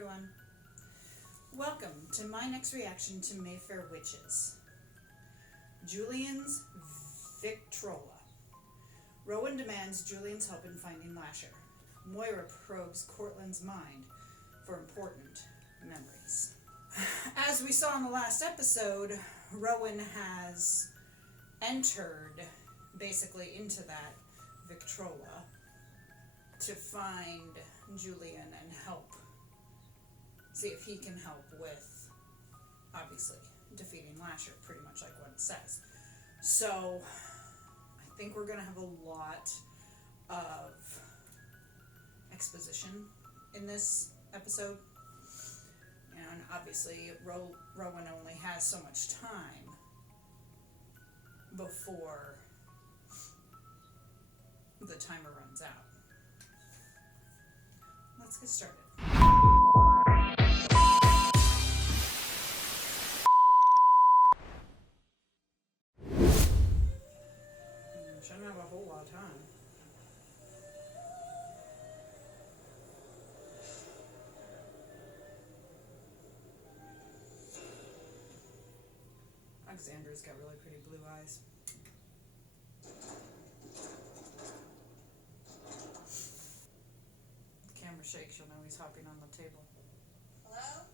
everyone. Welcome to my next reaction to Mayfair Witches. Julien's Victrola. Rowan demands Julien's help in finding Lasher. Moira probes Cortland's mind for important memories. As we saw in the last episode, Rowan has entered basically into that Victrola to find Julien and help, see if he can help with, obviously, defeating Lasher, pretty much like what it says. So, I think we're going to have a lot of exposition in this episode. You know, and obviously, Rowan only has so much time before the timer runs out. Let's get started. Shouldn't have a whole lot of time. Alexandra's got really pretty blue eyes. The camera shakes, you'll know he's hopping on the table. Hello?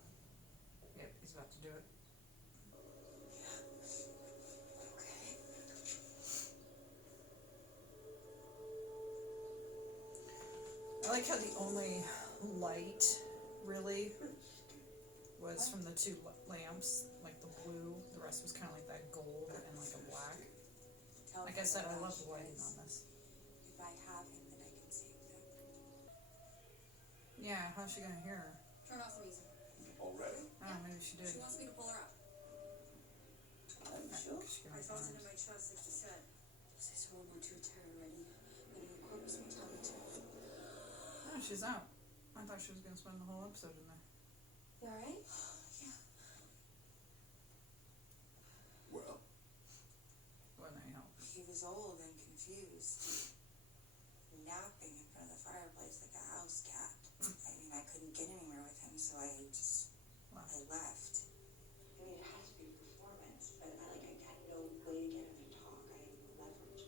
Yep, he's about to do it. I like how the only light, really, was from the two lamps, like the blue. The rest was kind of like that gold and like a black. Like I said, I love the lighting on this. If I have him, then I can save them. Yeah, how's she gonna hear her? Turn off the music. Already? I don't know, maybe she did. She wants me to pull her up. Are you sure? I felt it in my chest, like she said. This is one more to terror ready. But in the corpus mentality. Oh, she's out. I thought she was gonna spend the whole episode in there. You alright? Yeah. Well, Wasn't any help. He was old and confused. Napping in front of the fireplace like a house cat. I mean, I couldn't get anywhere with him, so I left. I mean, it has to be a performance, but I had no way to get him to talk. I had no leverage.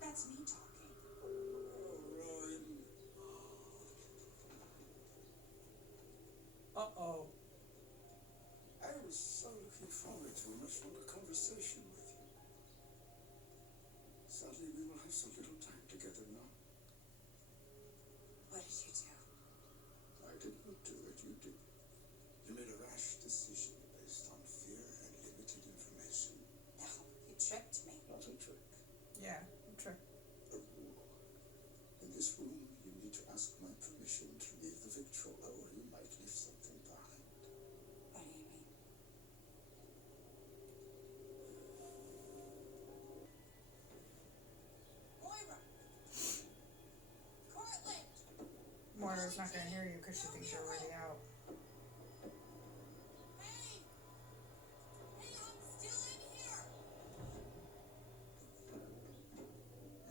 That's me talking. Ryan. Uh-oh. I was so looking forward to a much longer conversation with you. Sadly, we will have so little time together now. What did you do? I did not do what you did. You made a rash decision based on fear and limited information. No, you tricked me. Not a trick, Yeah, trick. a rule. In this room, you need to ask my permission to leave the Victrola, or you might leave something behind. What do you mean? Moira! Cortland! Moira's not gonna hear you because she thinks you're already out. Hey! Hey, I'm still in here!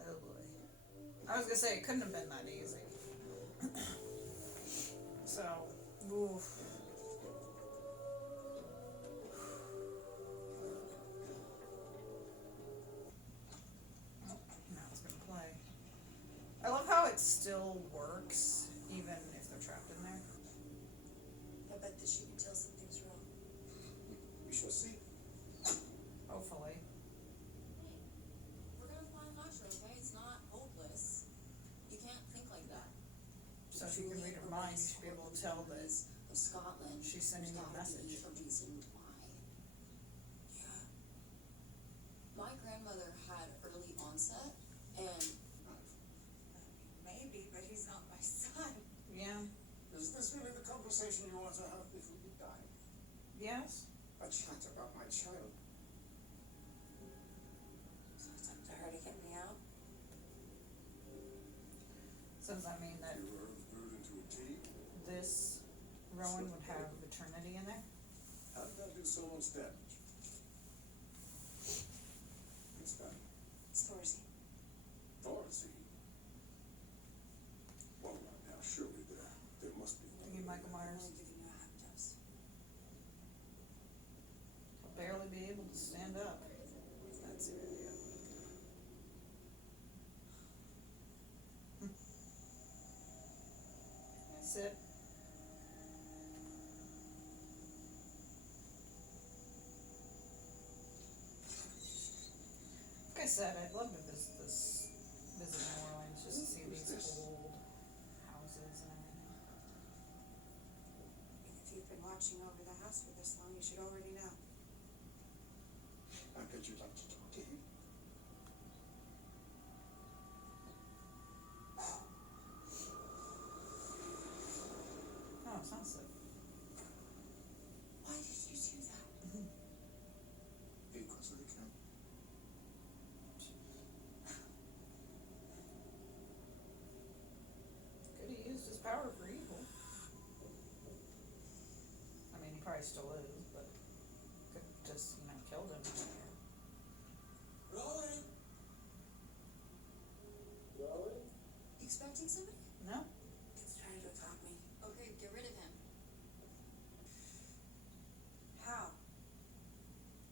Oh boy. I was gonna say, it couldn't have been that easy. So, oof. Now it's gonna play. I love how it still works, even if they're trapped in there. I bet that she can tell something's wrong. We shall see. Hopefully. We're gonna find Lasher, okay? It's not hopeless. You can't think like that. So if you can read her mind, you should be able to tell that Of Scotland. she's sending you a message. A reason why. Yeah. My grandmother had early onset, and maybe, but he's not my son. Yeah. Is this really the conversation you want to have before you die? Yes. A chat about my child? So it's up to her to get me out. So does that mean that You were brewed into a tea? this Rowan would have eternity in there? How did that do so much damage? It's done. It's Thorsey. Dorothy. Well, now, surely there must be. Thinking Michael Myers. Sit. Like I said, I'd love to visit New Orleans, just to see Who's these this? old houses and everything. If you've been watching over the house for this long, you should already know. I bet you'd like to talk to him. Oh, it's not Sid. Why did you do that? Because I can. Could he used his power for evil? I mean, he probably still is, but could just, killed him. Rowan! Rowan? You expecting somebody? No? He's trying to attack me. Okay, get rid of him. How?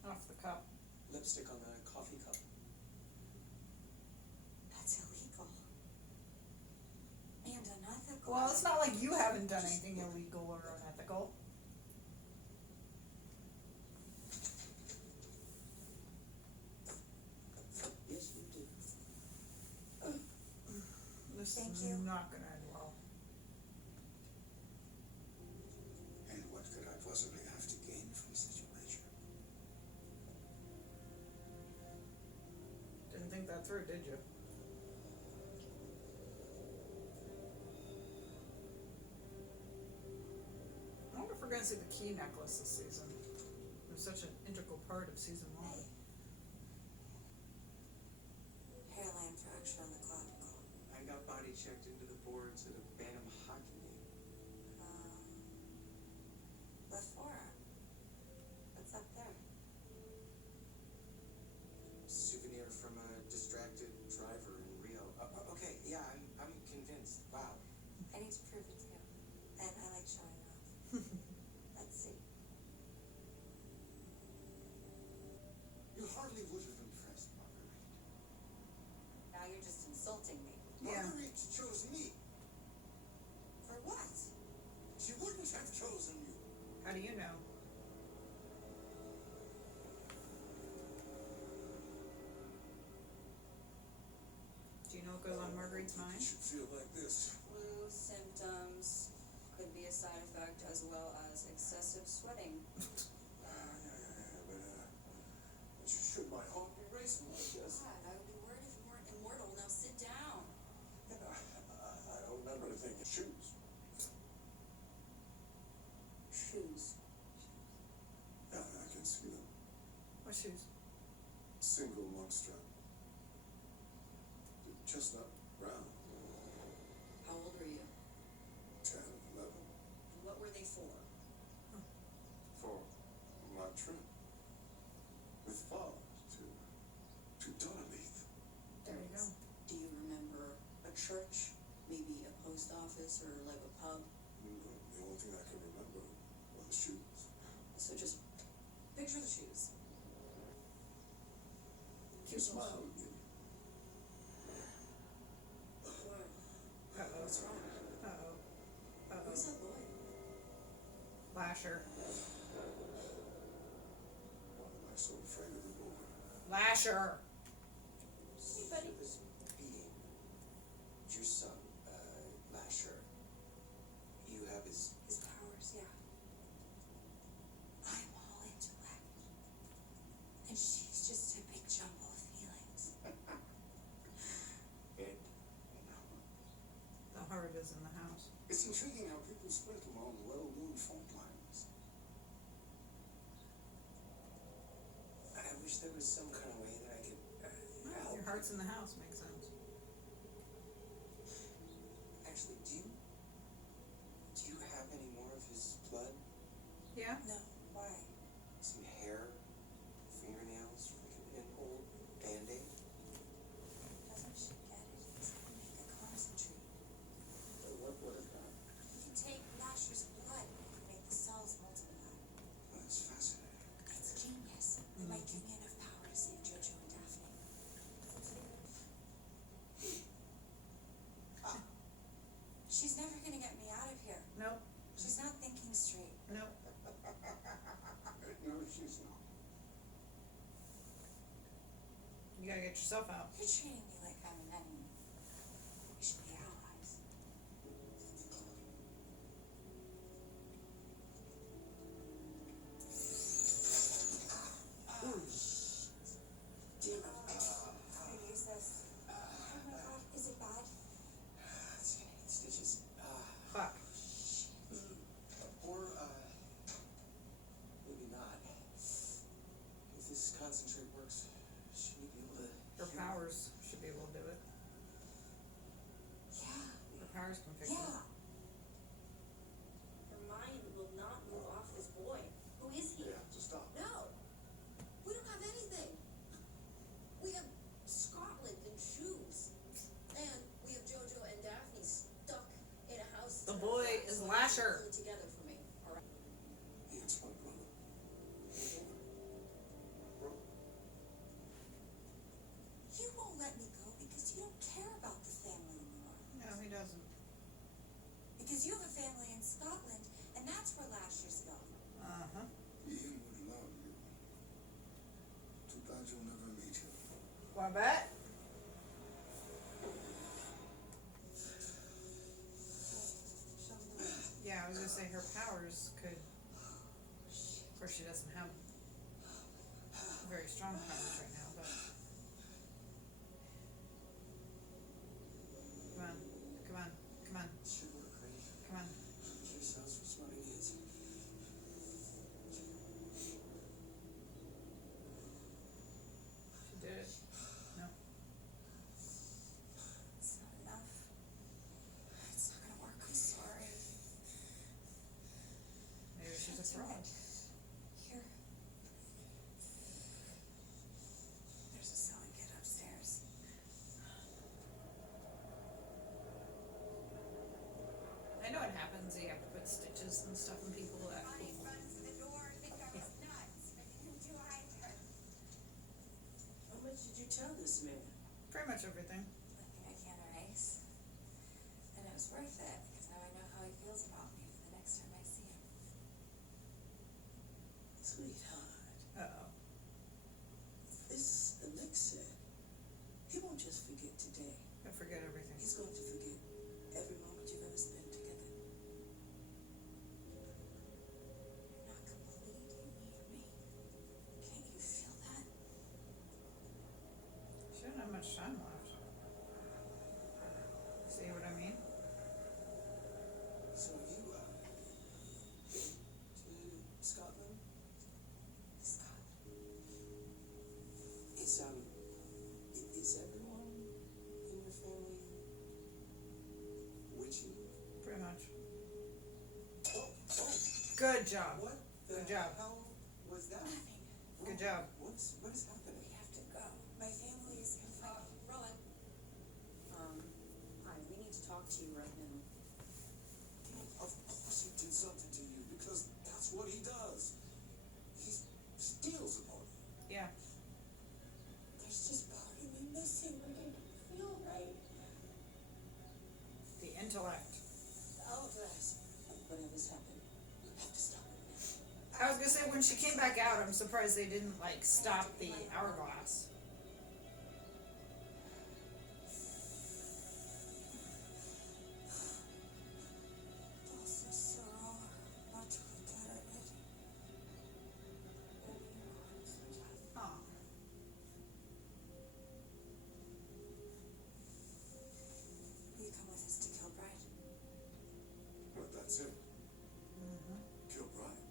Off the cup. Lipstick on the coffee cup. That's illegal. And unethical. Well, it's not like you haven't done anything illegal or unethical. Yes, you did. This Thank is you. not gonna end well. And what could I possibly have to gain from such a wager? Didn't think that through, did you? I wonder if we're gonna see the key necklace this season. It was such an integral part of season 1. Hairline fracture on the clavicle. I got body checked into the boards at a Bantam hockey game. Left forearm. What's up there? Souvenir from a distracted driver in Rio. Okay, yeah, I'm convinced. Wow. I need to prove it to you. And I like showing off. Let's see. You hardly would have impressed Marguerite. Now you're just insulting me. Yeah. Marguerite chose me. For what? She wouldn't have chosen you. How do you know? Do you know what goes on Marguerite's mind? You should feel like this. Flu symptoms could be a side effect as well as excessive sweating. But should my heart be racing like this? God, I would be worried if you weren't immortal. Now sit down. I don't remember anything. Shoes. Shoes. Yeah, I can see them. What shoes? Single monstrap. Chestnut brown. How old were you? 10, 11. And what were they for? For my trip. With father to Dorleith. There you go. Do you remember a church, maybe a post office or like a pub? The only thing I can remember were the shoes. So just picture the shoes. She smiled at me. What? Uh-oh. What's wrong? Uh-oh. Who's Uh-oh. that boy? Lasher. Why am I so afraid of the boy? Lasher! Hey, buddy. So this being, your son, Lasher, you have his Powers, yeah. I'm all intellect. And she's just a big jumble of feelings. And The heart is in the house. it's intriguing how people split along well-known fault lines. I wish there was some kind of way that I could help. Your heart's in the house makes sense. Actually, do you have any more of his blood? Yeah? No, why? Some hair, fingernails, like an old Band-Aid? Doesn't she get it? It's to make a concentrate. What is that? You can take Lasher's blood and make the cells multiply. That's fascinating. It's genius. It might give me enough power to save Jojo and Daphne. You gotta get yourself out. You're treating me like I'm an enemy. We should be allies. Damn it. How use this? Oh my god, is it bad? It's gonna need stitches. Fuck. Or, maybe not. If this concentrate works, should we be able to... Her powers should be able to do it. Yeah. Her powers can fix it. Yeah. Her mind will not move off this boy. Who is he? Yeah, just stop. No! We don't have anything. We have Scotland and shoes. And we have Jojo and Daphne stuck in a house. The boy is Lasher. Pull it together for me, alright? Yeah, it's my brother. Bro, You won't let me go because you don't care about the family anymore. No, he doesn't. Because you have a family in Scotland, and that's where Lasher's going. Uh-huh. Ian would love you. Too bad you'll never meet him. Why bet? Show me the way. Yeah, I was gonna say her powers could. Of course, she doesn't have very strong powers right now, but. Come on, come on, come on, Should work, right? come on. Sure sounds for smart idiots. She did it. No. It's not enough. It's not gonna work, I'm sorry. Maybe she's a Do fraud. it. Here. There's a sewing kit upstairs. I know what happens. You have to put stitches and stuff in people that. Bonnie runs to the door, think I was nuts, but didn't do either. How much did you tell this man? Pretty much everything. Nothing I can't erase. And it was worth it, because now I know how he feels about me for the next time I see him. Sweetheart, Uh-oh. this elixir, he won't just forget today. I forget everything. He's going to forget every moment you've ever spent together. You're not complete, you need me. Can't you feel that? She doesn't have much time left. See what I mean? So you, to Scotland? Scott. Is everyone in your family witchy? Pretty much. Oh, Good job. what the Good job. hell was that? Nothing. Good job. What is happening? We have to go. My family is confined. Rowan. Hi, we need to talk to you right now. Of course he did something to you, because that's what he does. He steals upon you. Yeah. There's just part of me missing. I don't feel right. The intellect. Elvis. Whatever's happened, You have to stop it now. I was gonna say, when she came back out, I'm surprised they didn't, like, stop the hourglass. Also, sorrow not to regret it. Aw. Will you come with us to Kilbride? But that's it. Mm-hmm. Kilbride.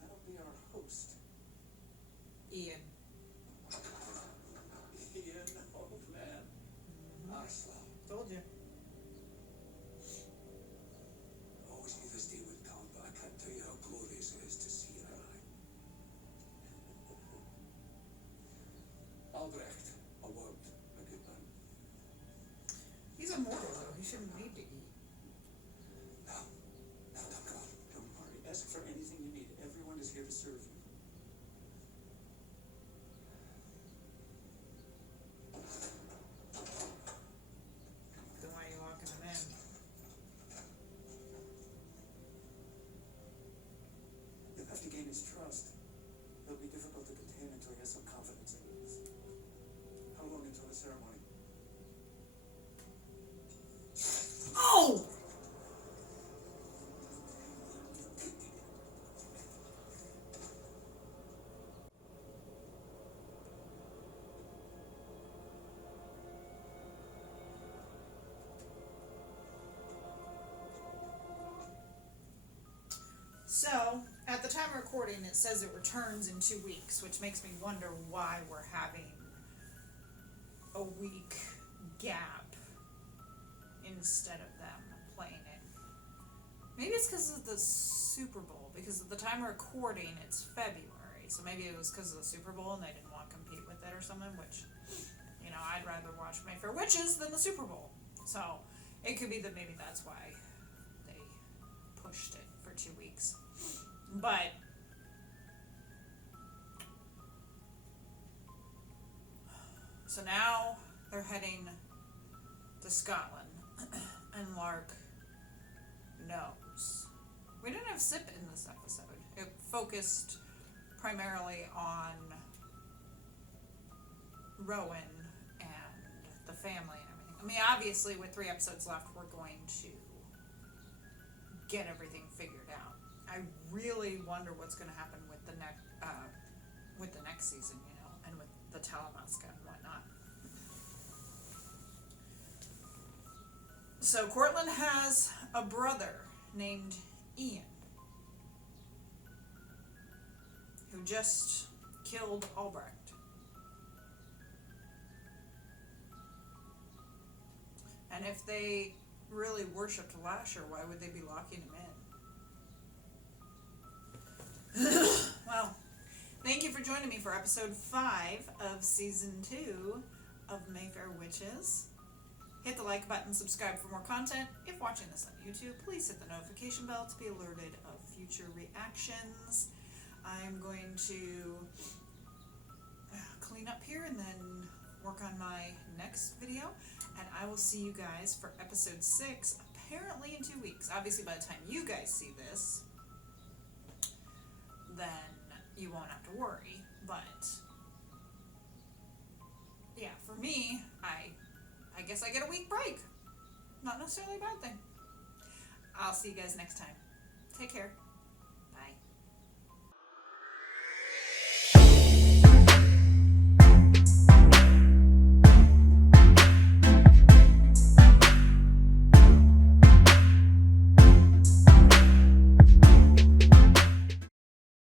That'll be our host. Ian. Ian, old man. Asla. Told you. Always knew this day would come, but I can't tell you how glorious it is to see her eye. Albrecht, a word, my good man. He's immortal, though. He shouldn't need to eat. Now, come on. Don't worry. Ask for anything you need. Everyone is here to serve you. Then why are you locking him in? it says it returns in 2 weeks, which makes me wonder why we're having a week gap instead of them playing it. Maybe it's because of the Super Bowl, because at the time of recording it's February, so maybe it was because of the Super Bowl and they didn't want to compete with it or something, which, you know, I'd rather watch Mayfair Witches than the Super Bowl. So it could be that maybe that's why they pushed it for 2 weeks. But so now they're heading to Scotland, and Lark knows. We didn't have Sip in this episode. It focused primarily on Rowan and the family and everything. I mean, obviously, with 3 episodes left, we're going to get everything figured out. I really wonder what's going to happen with the next season, you know, and with the Talamasca and whatnot. So Cortland has a brother named Ian, who just killed Albrecht. And if they really worshipped Lasher, why would they be locking him in? Well, thank you for joining me for episode 5 of season 2 of Mayfair Witches. Hit the like button, subscribe for more content. If watching this on YouTube, please hit the notification bell to be alerted of future reactions. I'm going to clean up here and then work on my next video. And I will see you guys for episode 6, apparently in 2 weeks. Obviously, by the time you guys see this, then you won't have to worry. But yeah, for me, I guess I get a week break. Not necessarily a bad thing. I'll see you guys next time. Take care.